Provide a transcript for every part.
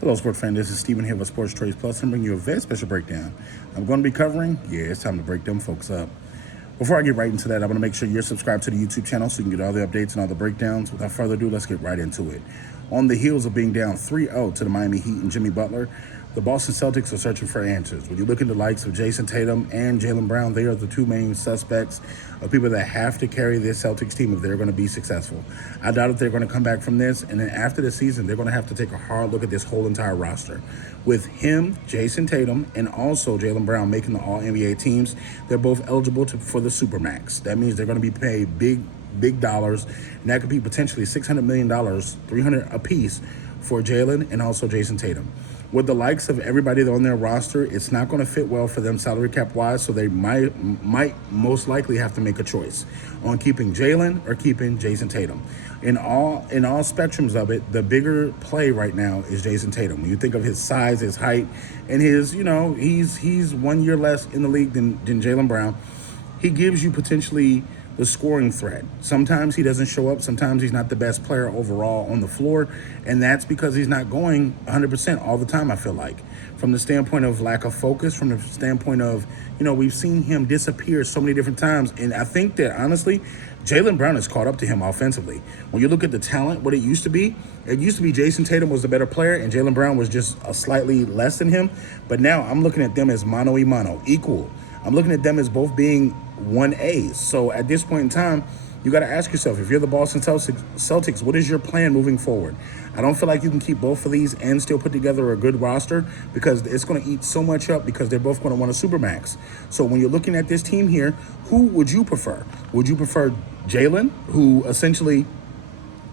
Hello, sports fan. This is Steven here with Sports Trades Plus. I'm bringing you a very special breakdown. I'm going to be covering, it's time to break them folks up. Before I get right into that, I'm going to make sure you're subscribed to the YouTube channel so you can get all the updates and all the breakdowns. Without further ado, let's get right into it. On the heels of being down 3-0 to the Miami Heat and Jimmy Butler, the Boston Celtics are searching for answers. When you look at the likes of Jason Tatum and Jaylen Brown, they are the two main suspects of people that have to carry this Celtics team if they're going to be successful. I doubt if they're going to come back from this, and then after the season, they're going to have to take a hard look at this whole entire roster. With him, Jason Tatum, and also Jaylen Brown making the All-NBA teams, they're both eligible for the Supermax. That means they're going to be paid big dollars, and that could be potentially $600 million, $300 apiece for Jaylen and also Jason Tatum. With the likes of everybody on their roster, it's not going to fit well for them salary cap wise, so they might most likely have to make a choice on keeping Jaylen or keeping Jason Tatum. In all spectrums of it, the bigger play right now is Jason Tatum. When you think of his size, his height, and his, he's 1 year less in the league than Jaylen Brown. He gives you potentially the scoring threat. Sometimes he doesn't show up. Sometimes he's not the best player overall on the floor, and that's because he's not going 100% all the time, I feel like. From the standpoint of lack of focus, from the standpoint of, we've seen him disappear so many different times, and I think that, honestly, Jaylen Brown has caught up to him offensively. When you look at the talent, what it used to be Jason Tatum was the better player, and Jaylen Brown was just a slightly less than him, but now I'm looking at them as mano-a-mano, equal. I'm looking at them as both being 1A. So at this point in time, you got to ask yourself, if you're the Boston Celtics, what is your plan moving forward? I don't feel like you can keep both of these and still put together a good roster because it's going to eat so much up because they're both going to want a Supermax. So when you're looking at this team here, who would you prefer? Would you prefer Jaylen, who essentially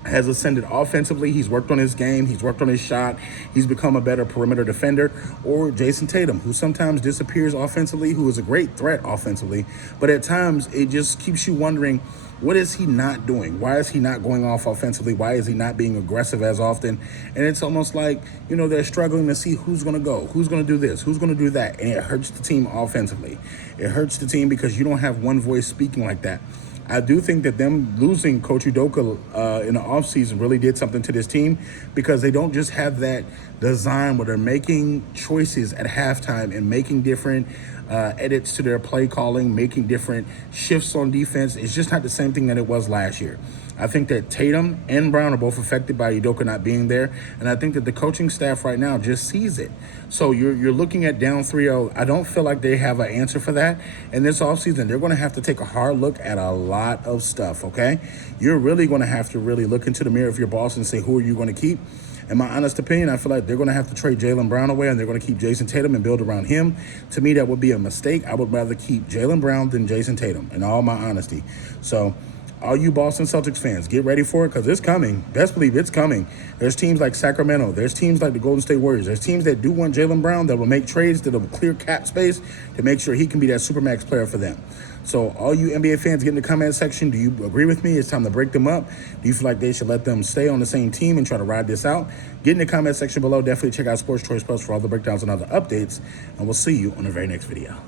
has ascended offensively? He's worked on his game. He's worked on his shot. He's become a better perimeter defender. Or Jason Tatum, who sometimes disappears offensively, who is a great threat offensively, but at times it just keeps you wondering, what is he not doing? Why is he not going off offensively? Why is he not being aggressive as often? And it's almost like, they're struggling to see who's going to go, who's going to do this, who's going to do that. And it hurts the team offensively. It hurts the team because you don't have one voice speaking like that. I do think that them losing Coach Udoka in the offseason really did something to this team because they don't just have that design where they're making choices at halftime and making different edits to their play calling, making different shifts on defense. It's just not the same thing that it was last year. I think that Tatum and Brown are both affected by Udoka not being there, and I think that the coaching staff right now just sees it. So you're looking at down 3-0. I don't feel like they have an answer for that. And this offseason, they're going to have to take a hard look at a lot of stuff, okay? You're really going to have to really look into the mirror of your boss and say, who are you going to keep? In my honest opinion, I feel like they're going to have to trade Jaylen Brown away and they're going to keep Jason Tatum and build around him. To me, that would be a mistake. I would rather keep Jaylen Brown than Jason Tatum, in all my honesty. So all you Boston Celtics fans, get ready for it because it's coming. Best believe it's coming. There's teams like Sacramento. There's teams like the Golden State Warriors. There's teams that do want Jaylen Brown that will make trades that will clear cap space to make sure he can be that Supermax player for them. So all you NBA fans, get in the comment section. Do you agree with me? It's time to break them up. Do you feel like they should let them stay on the same team and try to ride this out? Get in the comment section below. Definitely check out Sports Choice Plus for all the breakdowns and other updates. And we'll see you on the very next video.